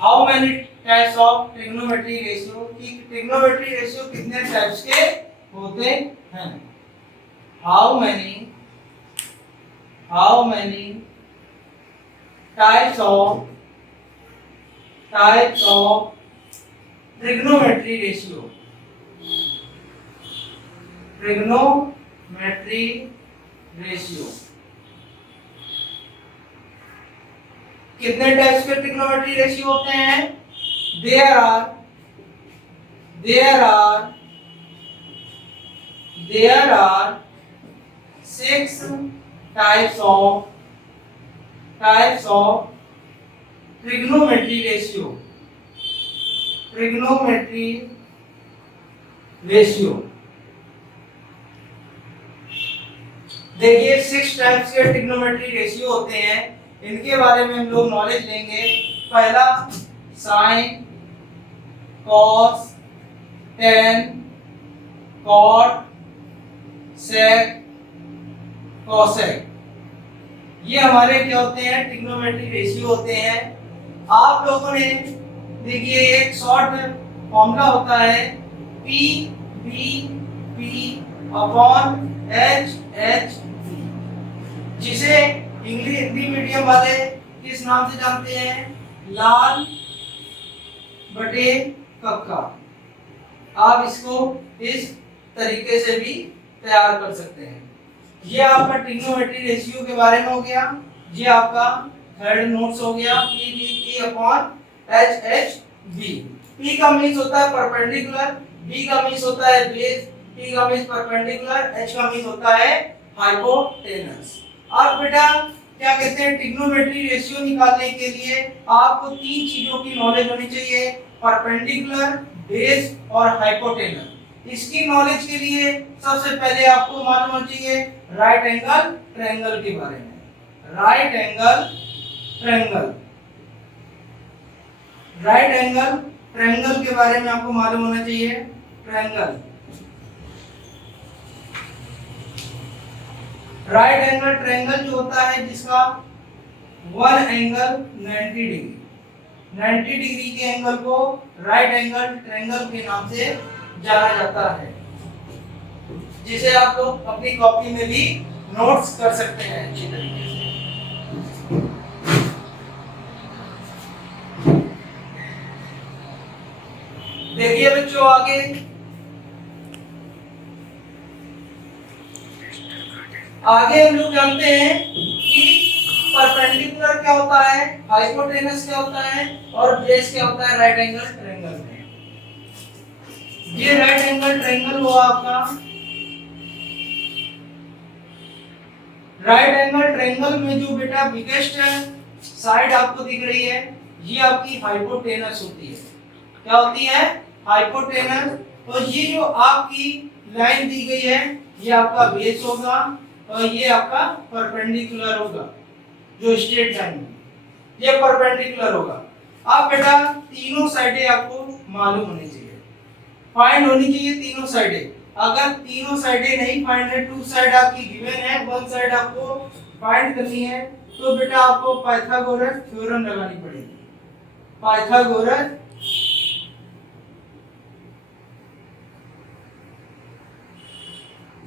How many types of trigonometry ratio, कि trigonometry ratio कितने types के होते हैं। How many types of trigonometry ratio, trigonometry ratio कितने टाइप्स के ट्रिग्नोमेट्री रेशियो होते हैं। There are 6 types of trigonometry ratio. देखिए 6 टाइप्स के ट्रिग्नोमेट्री रेशियो होते हैं, इनके बारे में हम लोग नॉलेज लेंगे। पहला साइन, कॉस, टेन, कॉट, सेक, कोसेक, ये हमारे क्या होते हैं, ट्रिग्नोमेट्री रेशियो होते हैं। आप लोगों ने देखिए एक शॉर्ट फॉर्मूला होता है P B P upon H H V, जिसे हिंदी मीडियम वाले किस नाम से जानते हैं, लाल बटे कक्का। आप इसको इस तरीके से भी तैयार कर सकते हैं। ये आपका ट्रिग्नोमेट्री रेशियो के बारे में हो गया। ये आपका थर्ड नोट्स हो गया, P B P upon H H V। P का मीन्स होता है परपेंडिकुलर, B का मीन्स होता है बेस, P का मीन्स परपेंडिकुलर, H का मीन्स होता है हाइपोटेनस। अब बेटा क्या कहते हैं, ट्रिग्नोमेट्री रेशियो निकालने के लिए आपको 3 चीजों की नॉलेज होनी चाहिए, परपेंडिकुलर, बेस और हाइपोटेनस। इसकी नॉलेज के लिए सबसे पहले आपको मालूम होना चाहिए राइट एंगल ट्रायंगल के बारे में। राइट एंगल ट्रायंगल के बारे में आपको मालूम होना चाहिए। ट्रायंगल, राइट एंगल ट्रायंगल जो होता है जिसका वन एंगल 90 डिग्री के एंगल को राइट एंगल ट्रायंगल के नाम से जाना जाता है, जिसे आप लोग अपनी कॉपी में भी नोट्स कर सकते हैं अच्छी तरीके से। देखिए बच्चों आगे हम लोग जानते हैं कि परपेंडिकुलर क्या होता है, हाइपोटेनस क्या होता है और बेस क्या होता है राइट एंगल ट्रायंगल में। ये राइट एंगल ट्रायंगल हुआ आपका। राइट एंगल ट्रायंगल में जो बेटा बिगेस्ट साइड आपको दिख रही है, ये आपकी हाइपोटेनस होती है। क्या होती है, हाइपोटेनस। तो ये जो आपकी लाइन दी गई है, ये आपका बेस होगा और ये आपका परपेंडिकुलर होगा। जो स्ट्रेट लाइन है ये परपेंडिकुलर होगा। अब बेटा तीनों साइडें आपको मालूम होनी चाहिए, फाइंड होनी चाहिए तीनों साइडें। अगर तीनों साइडें नहीं फाइंड है, 2 साइड आपकी गिवन है, 1 साइड आपको फाइंड करनी है, तो बेटा आपको पाइथागोरस थ्योरम लगानी पड़ेगी। Pythagoras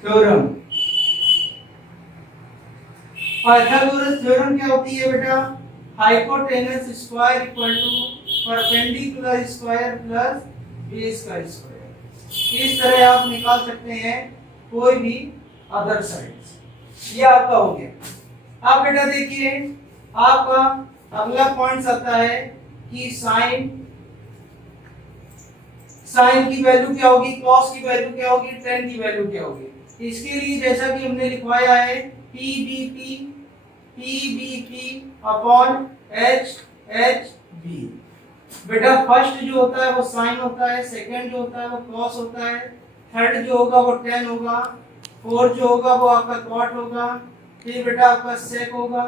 theorem. पाइथागोरस थ्योरम क्या होती है बेटा, hypotenuse square equal to perpendicular square plus base का स्क्वायर। इस तरह आप निकाल सकते हैं कोई भी अदर साइड। ये आपका हो गया। अब बेटा देखिए आपका अगला पॉइंट आता है कि साइन की वैल्यू क्या होगी, कॉस की वैल्यू क्या होगी, टेन की वैल्यू क्या होगी। इसके लिए जैसा कि हमने लिखवाया है PBP अपॉन HHV। बेटा फर्स्ट जो होता है वो साइन होता है, सेकंड जो होता है वो कॉस होता है, थर्ड जो होगा वो टेन होगा, फोर्थ जो होगा वो आपका कॉट होगा, फिर बेटा आपका सेक होगा,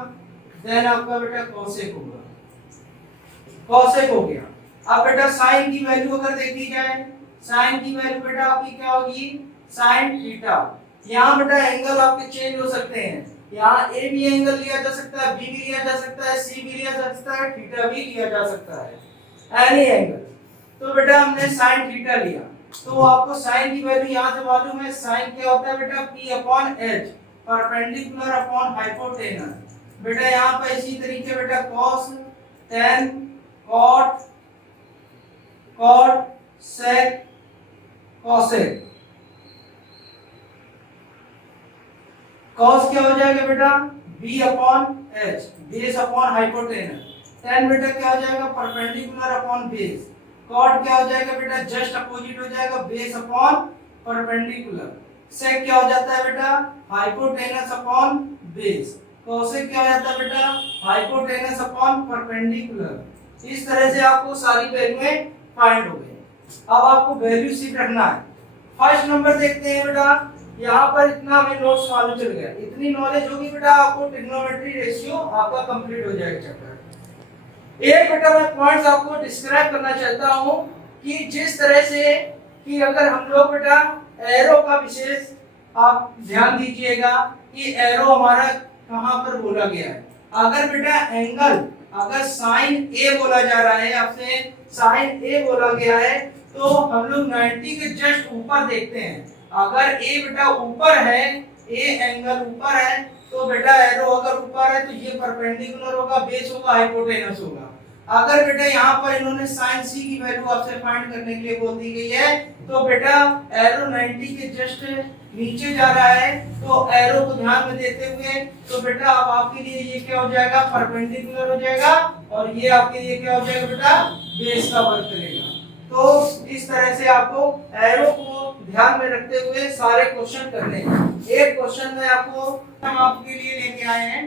देन आपका बेटा कोसेक होगा। कोसेक हो गया। अब बेटा साइन की वैल्यू अगर देखी जाए, साइन की वैल्यू बेटा आपकी क्या होगी, साइन थीटा। यहाँ बेटा एंगल आपके चेंज हो सकते हैं, यहाँ ए भी एंगल लिया जा सकता है, बी भी लिया जा सकता है, सी भी लिया जा सकता है, थीटा भी लिया जा सकता है। Any angle. तो बेटा हमने साइन थीटा लिया, तो आपको साइन की वैल्यू यहाँ से मालूम है, साइन क्या होता है बेटा, p upon h, perpendicular upon hypotenuse. बेटा यहाँ पर इसी तरीके बेटा cos, tan, cot, sec, cosec। cos क्या हो जाएगा बेटा, b upon h, base upon hypotenuse. tan बेटा क्या हो जाएगा, परपेंडिकुलर अपॉन बेस। cot क्या हो जाएगा बेटा, जस्ट अपोजिट हो जाएगा, बेस अपॉन परपेंडिकुलर। sec क्या हो जाता है बेटा, हाइपोटेनस अपॉन बेस। cosec क्या हो जाता है बेटा, हाइपोटेनस अपॉन परपेंडिकुलर। इस तरह से आपको सारी वैल्यूएं फाइंड हो गई। अब आपको वैल्यू शिफ्ट रखना है। फर्स्ट नंबर देखते हैं बेटा, यहाँ पर इतना हमें नोट्स मालूम चल गया, इतनी नॉलेज होगी बेटा आपको ट्रिग्नोमेट्री रेशियो आपका कंप्लीट हो जाएगा चैप्टर। एक बेटा मैं पॉइंट्स आपको डिस्क्राइब करना चाहता हूँ कि जिस तरह से कि अगर हम लोग बेटा एरो का विशेष आप ध्यान दीजिएगा कि एरो हमारा कहाँ पर बोला गया है। अगर बेटा एंगल अगर साइन ए बोला जा रहा है, आपसे साइन ए बोला गया है, तो हम लोग 90 के जस्ट ऊपर देखते हैं। अगर ए बेटा ऊपर है, ए एंगल ऊपर है, तो बेटा एरो अगर ऊपर है तो ये परपेंडिकुलर होगा, बेस होगा, हाइपोटेनस होगा। अगर बेटा यहाँ पर इन्होंने साइन सी की वैल्यू आपसे फाइंड करने के लिए बोल दी गई है, तो बेटा एरो 90 के जस्ट नीचे जा रहा है, तो एरो को ध्यान में देते हुए तो बेटा अब आपके लिए ये क्या हो जाएगा, परपेंडिकुलर हो जाएगा, और ये आपके लिए क्या हो जाएगा बेटा, बेस का वर्क करेगा। तो इस तरह से आपको एरो को ध्यान में रखते हुए सारे क्वेश्चन करने हैं। एक क्वेश्चन में आपको हम आपके लिए लेके आए हैं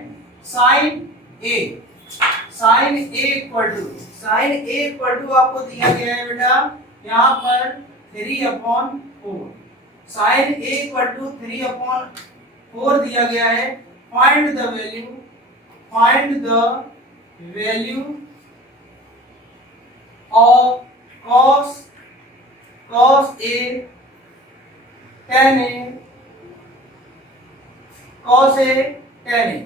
sine A. Sine A equal to आपको दिया गया है बेटा यहाँ पर 3/4। साइन ए इक्वल टू 3/4 दिया गया है। Find the value of cos A tan A, cos A tan A।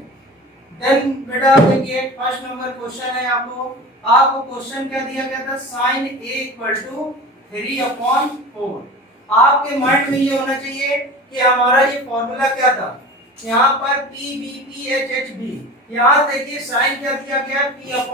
Then बेटा देखिए फर्स्ट नंबर क्वेश्चन है, आपको क्वेश्चन क्या दिया गया था, sin A इक्वल टू 3/4। आपके माइंड में ये होना चाहिए कि हमारा ये फॉर्मूला क्या था, यहाँ पर P B P H H B। यहाँ देखिए साइन क्या दिया गया, P/H,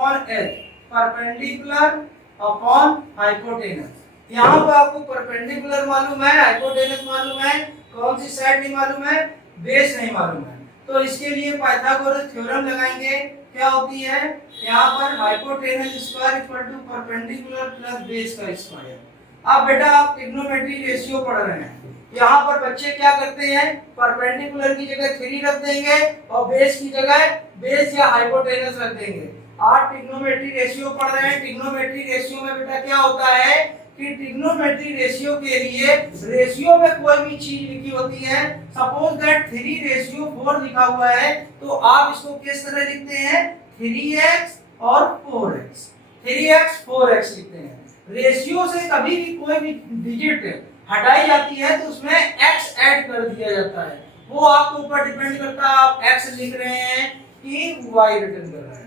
परपेंडिकुलर अपॉन हाइपोटेनस। यहाँ पर आपको परपेंडिकुलर मालूम है, हाइपोटेनस मालूम है, कौन सी साइड नहीं मालूम है, बेस नहीं मालूम है। तो इसके लिए पाइथागोरस थ्योरम लगाएंगे। क्या होती है, यहाँ पर hypotenuse square equal to perpendicular plus base का स्क्वायर। अब बेटा आप ट्रिग्नोमेट्री रेशियो पढ़ रहे हैं, यहाँ पर बच्चे क्या करते हैं, परपेंडिकुलर की जगह 3 रख देंगे और बेस की जगह बेस या हाइपोटेनस रख देंगे। आप ट्रिग्नोमेट्री रेशियो पढ़ रहे हैं। ट्रिग्नोमेट्री रेशियो में बेटा क्या होता है कि ट्रिग्नोमेट्री रेशियो के लिए रेशियो में कोई भी चीज लिखी होती है, सपोज दैट 3/4 लिखा हुआ है, तो आप इसको किस तरह लिखते हैं, 3x और 4x, 3x 4x लिखते हैं। रेशियो से कभी भी कोई भी डिजिट हटाई जाती है तो उसमें x ऐड कर दिया जाता है। वो आपके ऊपर डिपेंड करता है आप x लिख रहे हैं कि y रिटर्न कर रहे हैं।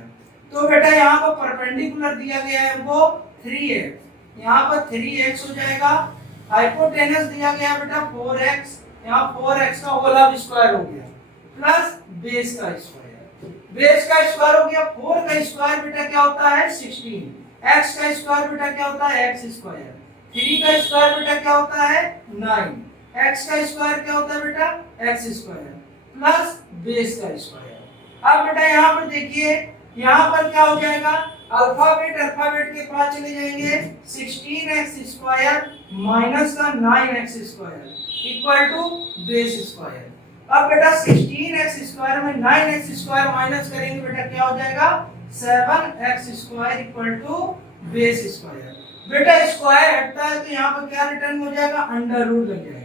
तो बेटा यहाँ पर परपेंडिकुलर दिया गया है वो 3x, यहाँ पर 3x हो जाएगा। हाइपोटेनस दिया गया है बेटा 4x, यहाँ 4x का होल स्क्वायर हो गया प्लस बेस का स्क्वायर। बेस का स्क्वायर हो गया, 4 का स्क्वायर बेटा क्या होता है 16, x का स्क्वायर बेटा क्या होता है x स्क्वायर, 3 का स्क्वायर बेटा क्या होता है 9, x का स्क्वायर क्या होता है बेटा x स्क्वायर प्लस बेस का स्क्वायर। अब बेटा यहाँ पर देखिए, यहाँ पर क्या हो जाएगा, अल्फाबेट के पास चले जाएंगे, 16x स्क्वायर माइनस का 9x square equal to base square. अब बेटा 16x स्क्वायर में 9x स्क्वायर माइनस करेंगे बेटा क्या हो जाएगा 7x square equal to base square. बेटा स्क्वायर हटता है तो यहाँ पर क्या रिटर्न हो जाएगा, अंडर रूट लग जाएगा,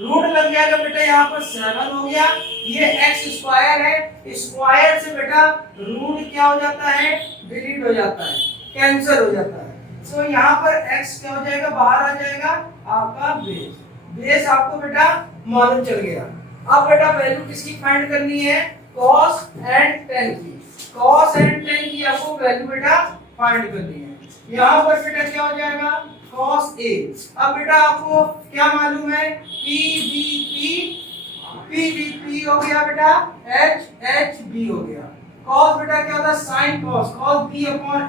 रूट लग जाएगा बेटा यहाँ पर 7 हो गया। ये x स्क्वायर है, स्क्वायर से बेटा रूट क्या हो जाता है, डिलीट हो जाता है, कैंसिल हो जाता है। तो यहाँ पर x क्या हो जाएगा, बाहर आ जाएगा आपका बेस। बेस आपको बेटा मालूम चल गया। अब बेटा वैल्यू किसकी फाइंड करनी है, cos एंड tan की। cos एंड tan की आपको वैल्यू बेटा फाइंड करनी है। यहाँ पर बेटा क्या हो जाएगा cos A। अब बेटा आपको क्या मालूम है PVP हो गया बेटा HHB हो गया। cos बेटा क्या होता है sin cos B upon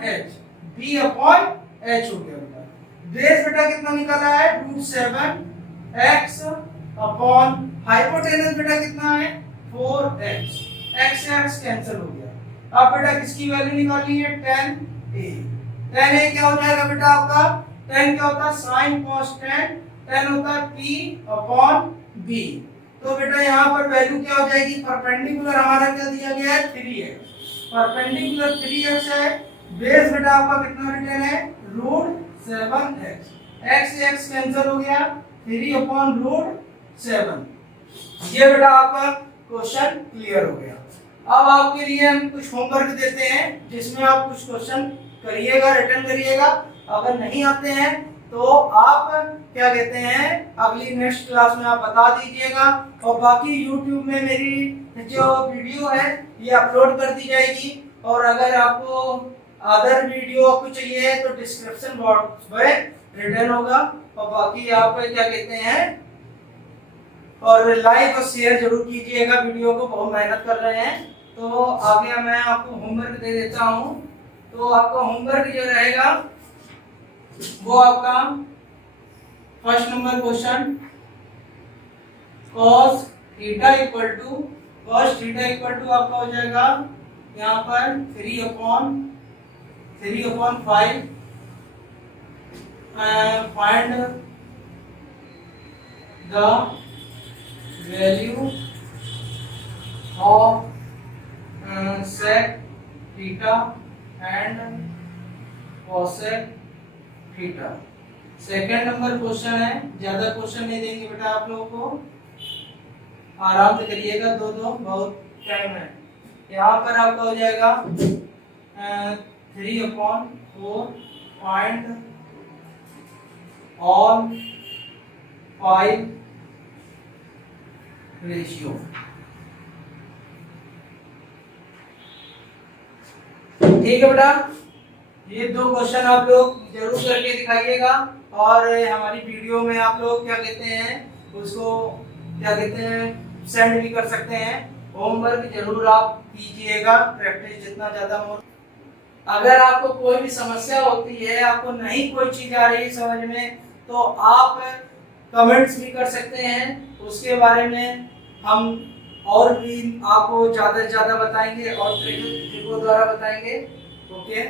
H हो गया बेटा। बेस बेटा कितना निकला है √7 x अपॉन हाइपोटेनस बेटा कितना है 4x, x से x कैंसिल हो गया। अब बेटा किसकी वैल्यू निकालनी है tan A क्या हो जाएगा बेटा आपका tan क्या होता है sin cos tan होता है P अपॉन B। तो बेटा यहाँ पर वैल्यू क्या हो जाएगी परपेंडिकुलर हमारा क्या दिया गया है 3x, परपेंडिकुलर 3x है। बेस बेटा आपका कितना रिटर्न है √7x, x से x कैंसिल हो गया 3 अपॉन √7। ये बेटा आपका क्वेश्चन क्लियर हो गया। अब आपके लिए हम कुछ होमवर्क देते हैं जिसमें आप कुछ क्वेश्चन करिएगा, रिटर्न करिएगा। अगर नहीं आते हैं तो आप क्या कहते हैं अगली नेक्स्ट क्लास में आप बता दीजिएगा। और बाकी YouTube में मेरी जो वीडियो है ये अपलोड कर दी जाएगी। और अगर आपको अदर वीडियो आपको चाहिए तो डिस्क्रिप्शन बॉक्स में रिटर्न होगा। और बाकी आप क्या कहते हैं और लाइक और शेयर जरूर कीजिएगा वीडियो को, बहुत मेहनत कर रहे हैं। तो आगे मैं आपको होमवर्क दे देता हूँ। तो आपका होमवर्क जो रहेगा वो आपका first number question cos theta equal to आपका हो जाएगा यहाँ पर 3/5 find the value of sec theta and cosec theta. Second number question है, ज्यादा क्वेश्चन नहीं देंगे बेटा आप लोगों को, आराम से करिएगा, दो बहुत टाइम है। यहाँ पर आपका हो जाएगा 3/4 फाइंड ऑल 5 रेशियो। ठीक है बेटा, ये 2 क्वेश्चन आप लोग जरूर करके दिखाइएगा। और हमारी वीडियो में आप लोग क्या कहते हैं उसको क्या कहते हैं सेंड भी कर सकते हैं। होमवर्क जरूर आप कीजिएगा, प्रैक्टिस जितना ज़्यादा हो। अगर आपको कोई भी समस्या होती है, आपको नहीं कोई चीज़ आ रही समझ में, तो आप कमेंट्स भी कर सकते हैं। उसके बारे में हम और भी आपको ज़्यादा से ज़्यादा बताएंगे और ट्रिको द्वारा बताएंगे। ओके।